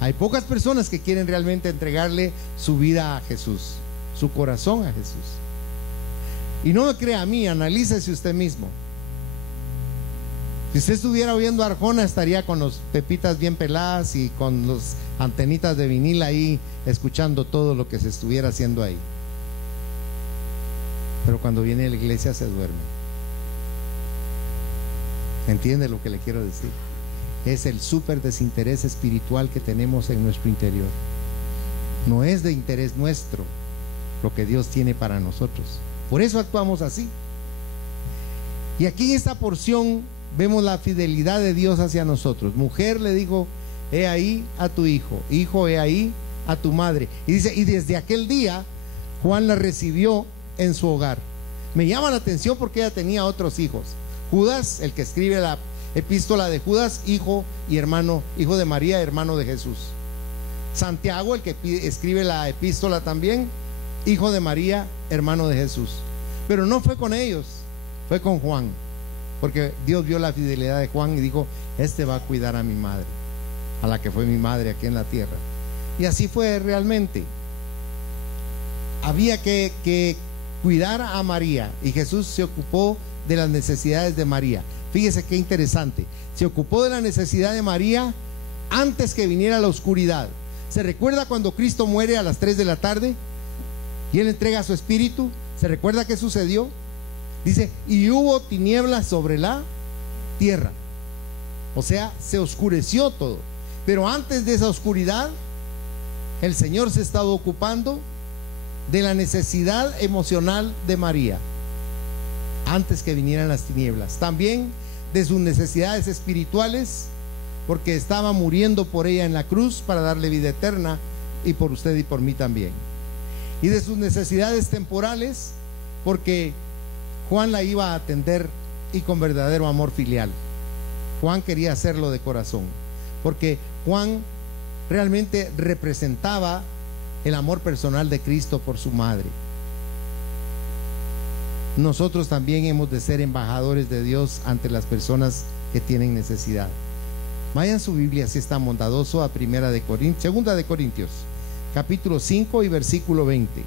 Hay pocas personas que quieren realmente entregarle su vida a Jesús, su corazón a Jesús. Y no me crea a mí, analícese usted mismo. Si usted estuviera oyendo a Arjona, estaría con los pepitas bien peladas y con los antenitas de vinil ahí, escuchando todo lo que se estuviera haciendo ahí. Pero cuando viene a la iglesia se duerme. ¿Entiende lo que le quiero decir? Es el súper desinterés espiritual que tenemos en nuestro interior. No es de interés nuestro lo que Dios tiene para nosotros. Por eso actuamos así. Y aquí en esta porción vemos la fidelidad de Dios hacia nosotros. Mujer, le dijo: he ahí a tu hijo. Hijo, he ahí a tu madre. Y dice: y desde aquel día Juan la recibió en su hogar. Me llama la atención porque ella tenía otros hijos. Judas, el que escribe la epístola de Judas, hijo y hermano, hijo de María, hermano de Jesús. Santiago, el que escribe la epístola también, hijo de María, hermano de Jesús. Pero no fue con ellos, fue con Juan, porque Dios vio la fidelidad de Juan y dijo: este va a cuidar a mi madre, a la que fue mi madre aquí en la tierra. Y así fue realmente. Había que cuidar a María, y Jesús se ocupó de las necesidades de María. Fíjese qué interesante, se ocupó de la necesidad de María antes que viniera la oscuridad. ¿Se recuerda cuando Cristo muere a las 3 de la tarde y Él entrega su espíritu? ¿Se recuerda qué sucedió? Dice: y hubo tinieblas sobre la tierra. O sea, se oscureció todo. Pero antes de esa oscuridad, el Señor se estaba ocupando de la necesidad emocional de María, antes que vinieran las tinieblas. También de sus necesidades espirituales, porque estaba muriendo por ella en la cruz para darle vida eterna, y por usted y por mí también. Y de sus necesidades temporales, porque Juan la iba a atender, y con verdadero amor filial. Juan quería hacerlo de corazón, porque Juan realmente representaba el amor personal de Cristo por su madre. Nosotros también hemos de ser embajadores de Dios ante las personas que tienen necesidad. Vayan su Biblia, si es tan bondadoso, a Segunda de Corintios, capítulo 5 y versículo 20.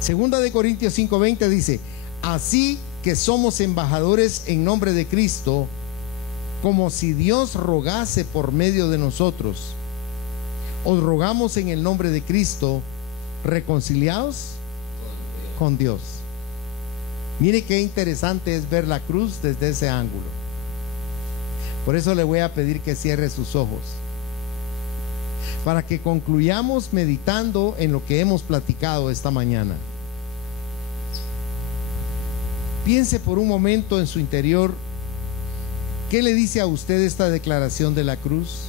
Segunda de Corintios 5:20 dice: así que somos embajadores en nombre de Cristo, como si Dios rogase por medio de nosotros. Os rogamos en el nombre de Cristo, reconciliados con Dios. Mire qué interesante es ver la cruz desde ese ángulo. Por eso le voy a pedir que cierre sus ojos, para que concluyamos meditando en lo que hemos platicado esta mañana. Piense por un momento en su interior, ¿qué le dice a usted esta declaración de la cruz?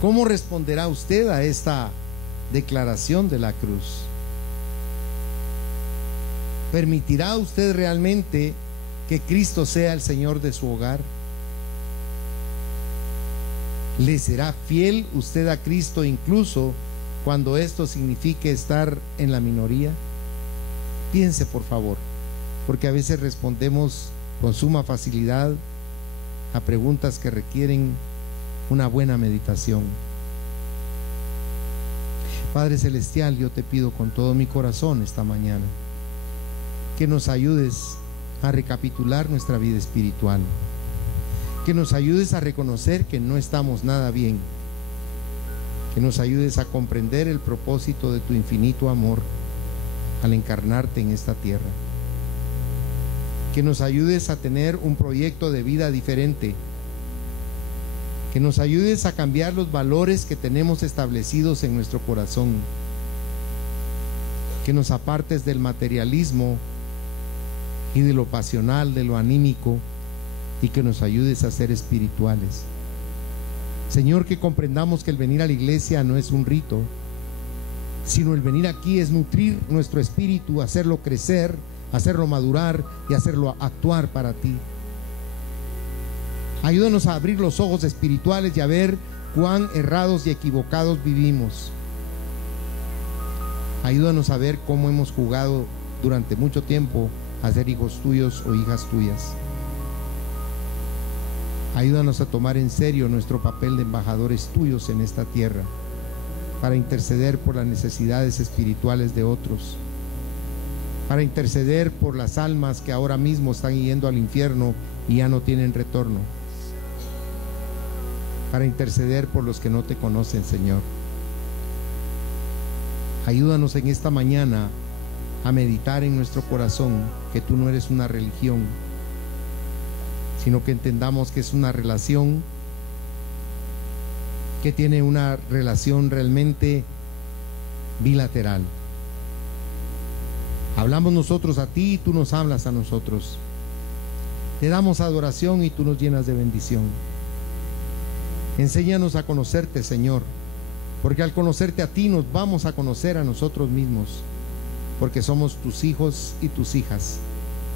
¿Cómo responderá usted a esta declaración de la cruz? ¿Permitirá usted realmente que Cristo sea el Señor de su hogar? ¿Le será fiel usted a Cristo incluso cuando esto signifique estar en la minoría? Piense, por favor, porque a veces respondemos con suma facilidad a preguntas que requieren una buena meditación. Padre Celestial, yo te pido con todo mi corazón esta mañana que nos ayudes a recapitular nuestra vida espiritual, que nos ayudes a reconocer que no estamos nada bien, que nos ayudes a comprender el propósito de tu infinito amor al encarnarte en esta tierra, que nos ayudes a tener un proyecto de vida diferente, que nos ayudes a cambiar los valores que tenemos establecidos en nuestro corazón, que nos apartes del materialismo y de lo pasional, de lo anímico, y que nos ayudes a ser espirituales. Señor, que comprendamos que el venir a la iglesia no es un rito, sino el venir aquí es nutrir nuestro espíritu, hacerlo crecer, hacerlo madurar y hacerlo actuar para ti. Ayúdanos a abrir los ojos espirituales y a ver cuán errados y equivocados vivimos. Ayúdanos a ver cómo hemos jugado durante mucho tiempo a ser hijos tuyos o hijas tuyas. Ayúdanos a tomar en serio nuestro papel de embajadores tuyos en esta tierra, para interceder por las necesidades espirituales de otros, para interceder por las almas que ahora mismo están yendo al infierno y ya no tienen retorno, para interceder por los que no te conocen, Señor. Ayúdanos en esta mañana a meditar en nuestro corazón que tú no eres una religión, sino que entendamos que es una relación que tiene una relación realmente bilateral. Hablamos nosotros a ti y tú nos hablas a nosotros. Te damos adoración y tú nos llenas de bendición. Enséñanos a conocerte, Señor, porque al conocerte a ti nos vamos a conocer a nosotros mismos, porque somos tus hijos y tus hijas.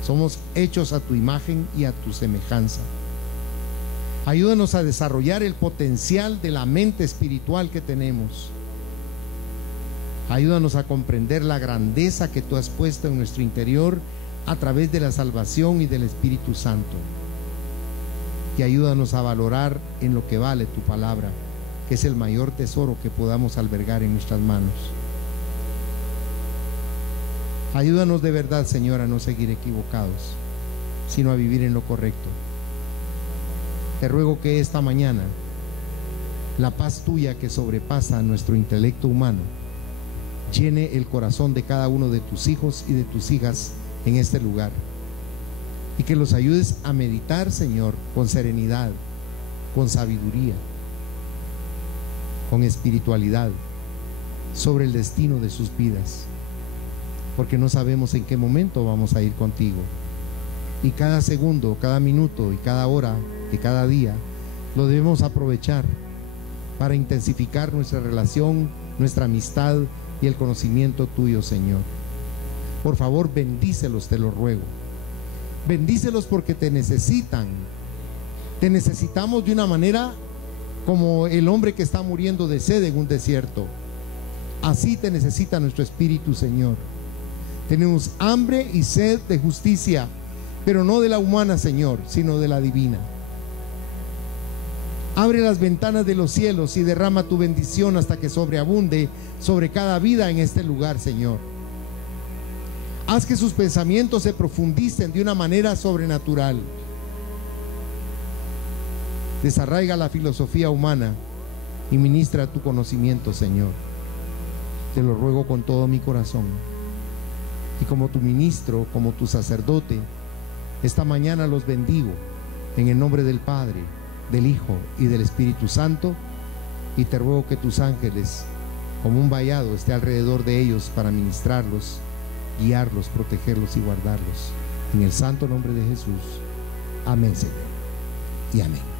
Somos hechos a tu imagen y a tu semejanza. Ayúdanos a desarrollar el potencial de la mente espiritual que tenemos. Ayúdanos a comprender la grandeza que tú has puesto en nuestro interior a través de la salvación y del Espíritu Santo. Y ayúdanos a valorar en lo que vale tu palabra, que es el mayor tesoro que podamos albergar en nuestras manos. Ayúdanos de verdad, Señor, a no seguir equivocados, sino a vivir en lo correcto. Te ruego que esta mañana la paz tuya que sobrepasa nuestro intelecto humano llene el corazón de cada uno de tus hijos y de tus hijas en este lugar, y que los ayudes a meditar, Señor, con serenidad, con sabiduría, con espiritualidad sobre el destino de sus vidas, porque no sabemos en qué momento vamos a ir contigo, y cada segundo, cada minuto y cada hora de cada día lo debemos aprovechar para intensificar nuestra relación, nuestra amistad y el conocimiento tuyo, Señor. Por favor, bendícelos, te lo ruego. Bendícelos porque te necesitan. Te necesitamos de una manera como el hombre que está muriendo de sed en un desierto. Así te necesita nuestro espíritu, Señor. Tenemos hambre y sed de justicia, pero no de la humana, Señor, sino de la divina. Abre las ventanas de los cielos y derrama tu bendición hasta que sobreabunde sobre cada vida en este lugar, Señor. Haz que sus pensamientos se profundicen de una manera sobrenatural. Desarraiga la filosofía humana y ministra tu conocimiento, Señor. Te lo ruego con todo mi corazón. Y como tu ministro, como tu sacerdote, esta mañana los bendigo en el nombre del Padre, del Hijo y del Espíritu Santo, y te ruego que tus ángeles, como un vallado, esté alrededor de ellos para ministrarlos, guiarlos, protegerlos y guardarlos. En el santo nombre de Jesús. Amén, Señor. Y amén.